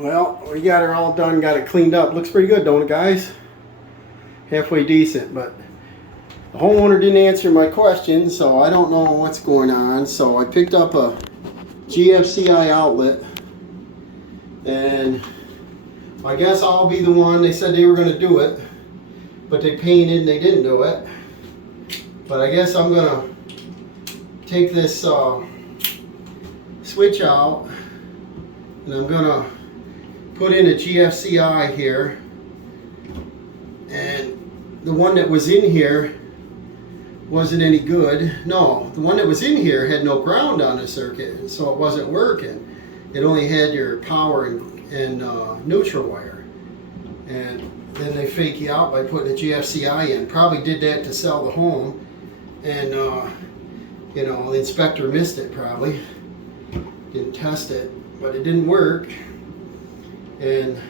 Well, we got her all done, got it cleaned up. Looks pretty good, don't it, guys? Halfway decent, but the homeowner didn't answer my question, so I don't know what's going on. So I picked up a GFCI outlet, and I guess I'll be the one. They said they were going to do it, but they painted and they didn't do it. But I guess I'm going to take this switch out, and I'm going to put in a GFCI here, and the one that was in here wasn't any good. No, the one that was in here had no ground on the circuit, and so it wasn't working. It only had your power and neutral wire, and then they fake you out by putting a GFCI in. Probably did that to sell the home, and you know, the inspector missed it probably, didn't test it, but it didn't work. And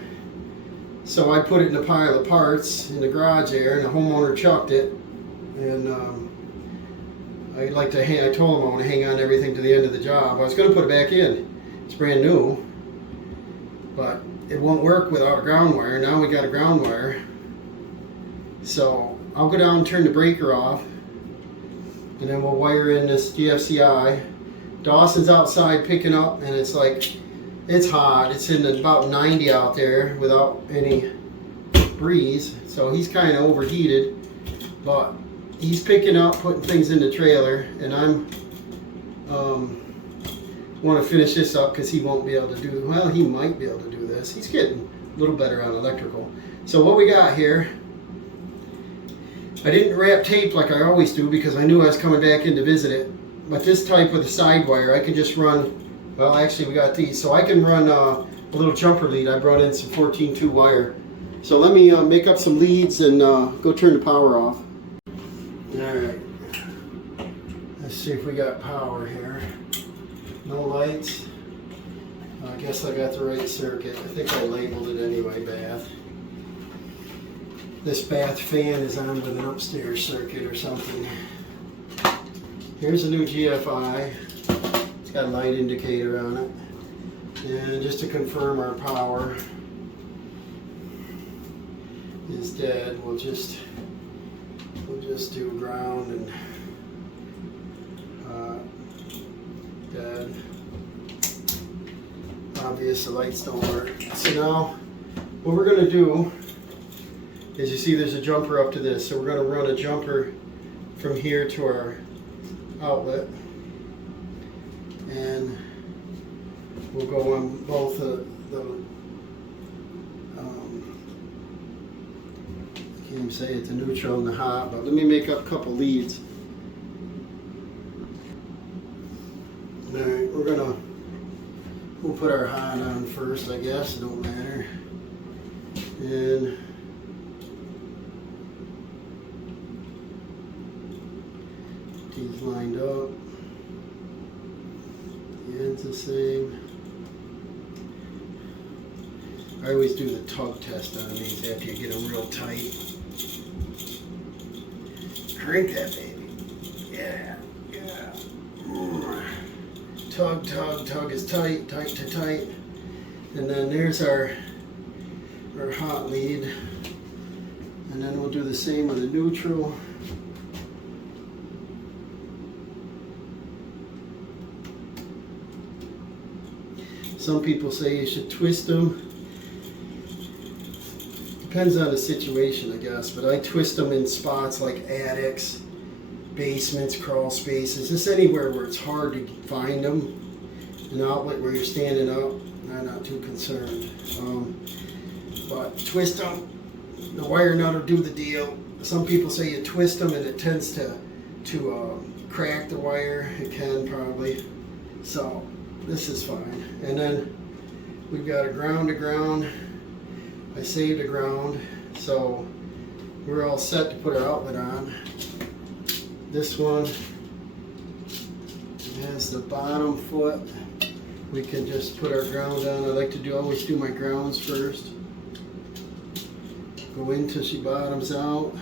so I put it in a pile of parts in the garage there, and the homeowner chucked it. And I told him I want to hang on to everything to the end of the job. I was going to put it back in. It's brand new, but it won't work without a ground wire. Now we got a ground wire. So I'll go down and turn the breaker off, and then we'll wire in this GFCI. Dawson's outside picking up, and it's like, it's hot. It's in about 90 out there without any breeze, so he's kind of overheated, but he's picking up, putting things in the trailer, and I'm want to finish this up because he won't be able to do, well, he might be able to do this. He's getting a little better on electrical. So what we got here, I didn't wrap tape like I always do because I knew I was coming back in to visit it, but this type with a side wire, I can just run. Well, actually, we got these, so I can run a little jumper lead. I brought in some 14-2 wire. So let me make up some leads and go turn the power off. All right. Let's see if we got power here. No lights. I guess I got the right circuit. I think I labeled it anyway, bath. This bath fan is on with an upstairs circuit or something. Here's a new GFI. It's got a light indicator on it, and just to confirm our power is dead, we'll just do ground and dead. Obvious, the lights don't work. So now what we're going to do is, you see there's a jumper up to this, so we're going to run a jumper from here to our outlet. And we'll go on both I can't even say it, the neutral and the hot, but let me make up a couple leads. Alright, we'll put our hot on first, I guess, it don't matter. And these lined up. It's the same. I always do the tug test on these after you get them real tight. Crank that baby. Yeah, yeah. Tug, tug, tug is tight, tight to tight. And then there's our hot lead. And then we'll do the same with the neutral. Some people say you should twist them. Depends on the situation, I guess, but I twist them in spots like attics, basements, crawl spaces, just anywhere where it's hard to find them. An outlet where you're standing up, I'm not too concerned. But twist them, the wire nut will do the deal. Some people say you twist them and it tends to crack the wire. It can probably. So this is fine. And then we've got a ground to ground. I saved a ground, so we're all set to put our outlet on. This one has the bottom foot. We can just put our ground on. I like to always do my grounds first. Go in till she bottoms out.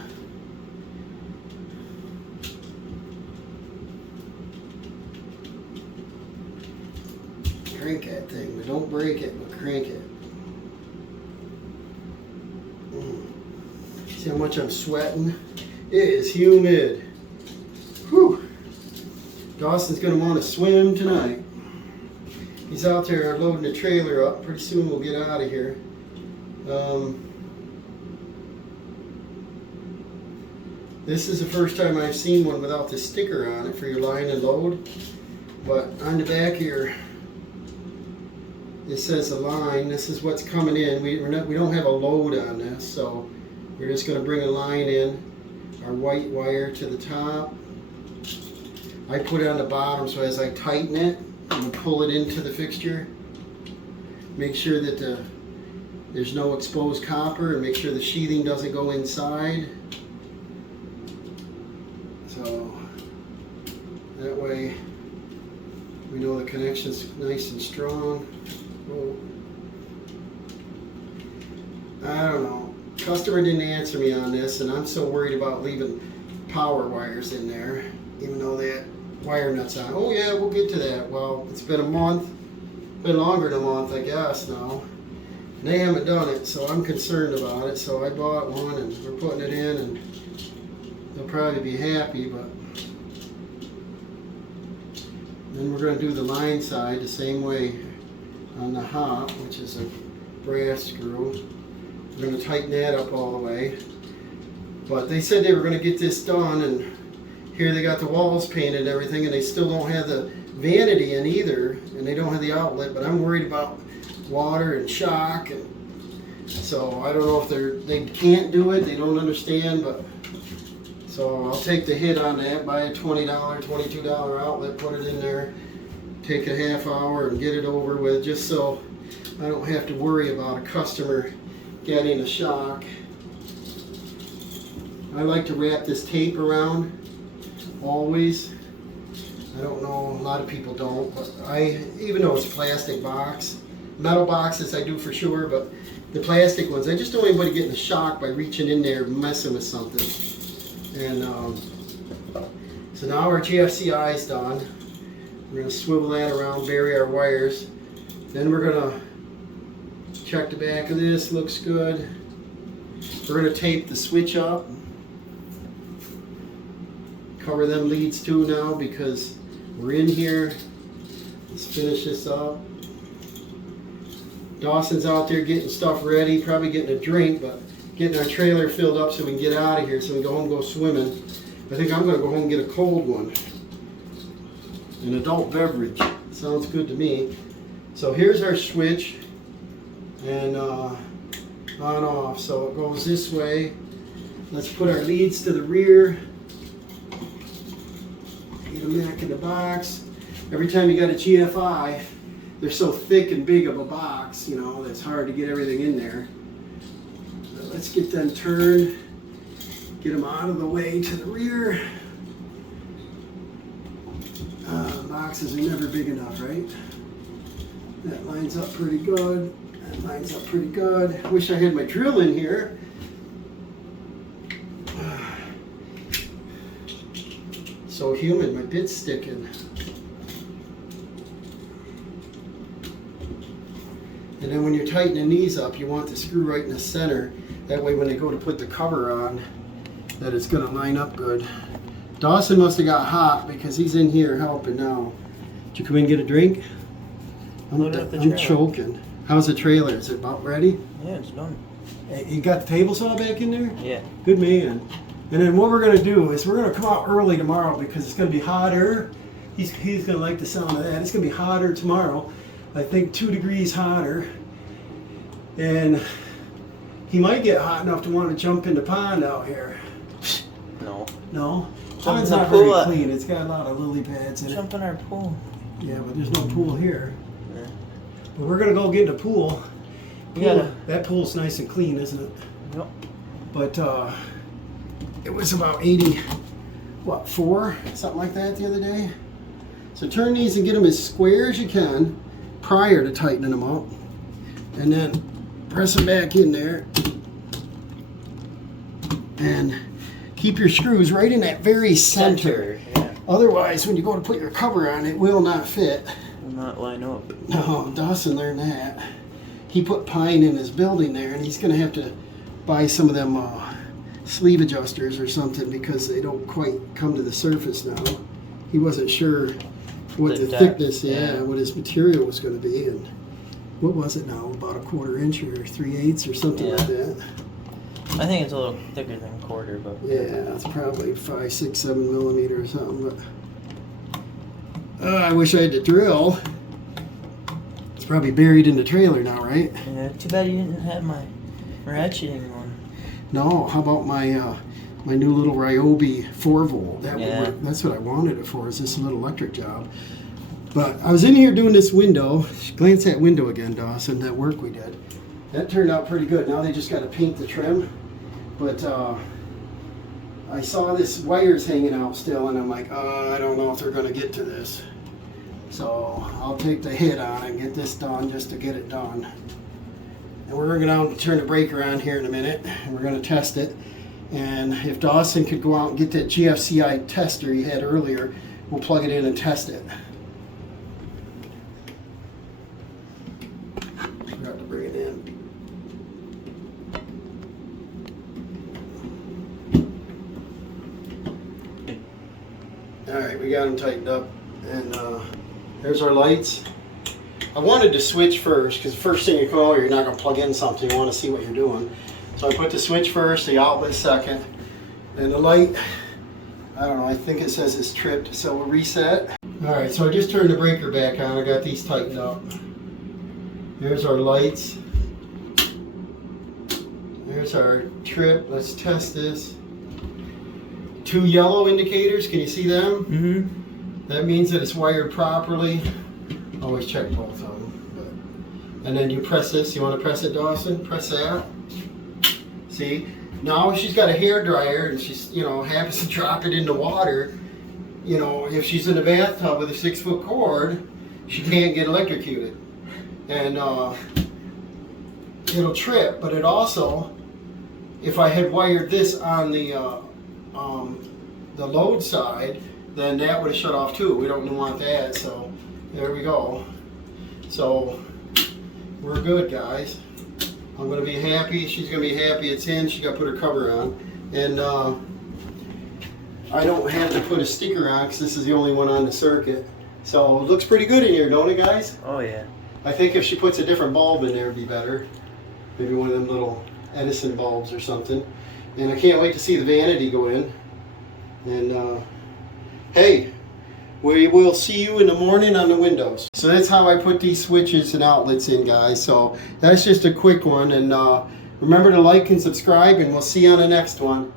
Crank that thing, but don't break it, but crank it. See how much I'm sweating? It is humid. Whew. Dawson's gonna want to swim tonight. He's out there loading the trailer up. Pretty soon we'll get out of here. This is the first time I've seen one without the sticker on it for your line and load. But on the back here, it says a line. This is what's coming in. We don't have a load on this, so we're just going to bring a line in. Our white wire to the top. I put it on the bottom, so as I tighten it, I'm going to pull it into the fixture. Make sure that there's no exposed copper, and make sure the sheathing doesn't go inside. So that way we know the connection's nice and strong. Oh. I don't know. Customer didn't answer me on this, and I'm so worried about leaving power wires in there, even though that wire nut's on. Oh yeah, we'll get to that. Well, it's been a month, been longer than a month, I guess now. And they haven't done it, so I'm concerned about it. So I bought one, and we're putting it in, and they'll probably be happy. But then we're going to do the line side the same way on the hop, which is a brass screw. We're going to tighten that up all the way. But they said they were going to get this done, and here they got the walls painted and everything, and they still don't have the vanity in either, and they don't have the outlet. But I'm worried about water and shock, and so I don't know if they can't do it, they don't understand. But so I'll take the hit on that, buy a $20, $22 outlet, put it in there, take a half hour and get it over with, just so I don't have to worry about a customer getting a shock. I like to wrap this tape around always. I don't know, a lot of people don't, but even though it's a plastic box, metal boxes I do for sure, but the plastic ones, I just don't want anybody getting a shock by reaching in there and messing with something. And so now our GFCI is done. We're going to swivel that around, bury our wires. Then we're going to check the back of this, looks good. We're going to tape the switch up. Cover them leads too now because we're in here. Let's finish this up. Dawson's out there getting stuff ready, probably getting a drink, but getting our trailer filled up so we can get out of here, so we can go home and go swimming. I think I'm going to go home and get a cold one. An adult beverage. Sounds good to me. So here's our switch, and on off. So it goes this way. Let's put our leads to the rear. Get them back in the box. Every time you got a GFI, they're so thick and big of a box, you know, that's hard to get everything in there. Let's get them turned, get them out of the way to the rear. Boxes are never big enough, right? That lines up pretty good. That lines up pretty good. I wish I had my drill in here. So humid, my bit's sticking. And then when you're tightening these up, you want the screw right in the center. That way when they go to put the cover on, that it's going to line up good. Dawson must have got hot because he's in here helping now. Did you come in and get a drink? I'm choking. How's the trailer? Is it about ready? Yeah, it's done. Hey, you got the table saw back in there? Yeah. Good man. And then what we're going to do is we're going to come out early tomorrow because it's going to be hotter. He's going to like the sound of that. It's going to be hotter tomorrow. I think 2 degrees hotter. And he might get hot enough to want to jump in the pond out here. No. No? Jump Pond's in the not very pool. clean. It's got a lot of lily pads in it. Jump in our pool. Yeah, but there's no pool here. Yeah. But we're going to go get in the pool. Yeah. That pool's nice and clean, isn't it? Yep. But it was about 4, something like that the other day. So turn these and get them as square as you can prior to tightening them up. And then press them back in there. And keep your screws right in that very center. Yeah. Otherwise, when you go to put your cover on, it will not fit. Will not line up. No, Dawson learned that. He put pine in his building there, and he's going to have to buy some of them sleeve adjusters or something because they don't quite come to the surface now. He wasn't sure what the thickness, what his material was going to be, and what was it now? About a 1/4 inch or 3/8 or something like that. I think it's a little thicker than a quarter, but yeah, it's probably 5, 6, 7 millimeter or something. But I wish I had the drill. It's probably buried in the trailer now, right? Yeah. Too bad you didn't have my ratcheting one. No. How about my my new little Ryobi 4-volt? That would work. That's what I wanted it for. Is this little electric job? But I was in here doing this window. Glance that window again, Dawson. That work we did. That turned out pretty good. Now they just got to paint the trim. But I saw this wires hanging out still, and I'm like, I don't know if they're going to get to this. So I'll take the hit on it and get this done just to get it done. And we're going to turn the breaker on here in a minute, and we're going to test it. And if Dawson could go out and get that GFCI tester he had earlier, we'll plug it in and test it. Forgot to bring it in. Alright, we got them tightened up, and there's our lights. I wanted to switch first, because the first thing you call, you're not going to plug in something, you want to see what you're doing. So I put the switch first, the outlet second, and the light, I don't know, I think it says it's tripped, so we'll reset. Alright, so I just turned the breaker back on, I got these tightened up. There's our lights. There's our trip, let's test this. 2 yellow indicators, can you see them? Mm-hmm. That means that it's wired properly. Always check both of them. And then you press this, you want to press it, Dawson? Press that. See? Now she's got a hair dryer and she's, happens to drop it in the water. If she's in the bathtub with a 6-foot cord, she can't get electrocuted. And it'll trip, but it also, if I had wired this on the load side, then that would have shut off too. We don't want that, so there we go. So we're good, guys. I'm going to be happy. She's going to be happy it's in. She got to put her cover on. And I don't have to put a sticker on because this is the only one on the circuit. So it looks pretty good in here, don't it, guys? Oh, yeah. I think if she puts a different bulb in there, it'd be better. Maybe one of them little Edison bulbs or something. And I can't wait to see the vanity go in. And hey, we will see you in the morning on the windows. So that's how I put these switches and outlets in, guys. So that's just a quick one. And remember to like and subscribe, and we'll see you on the next one.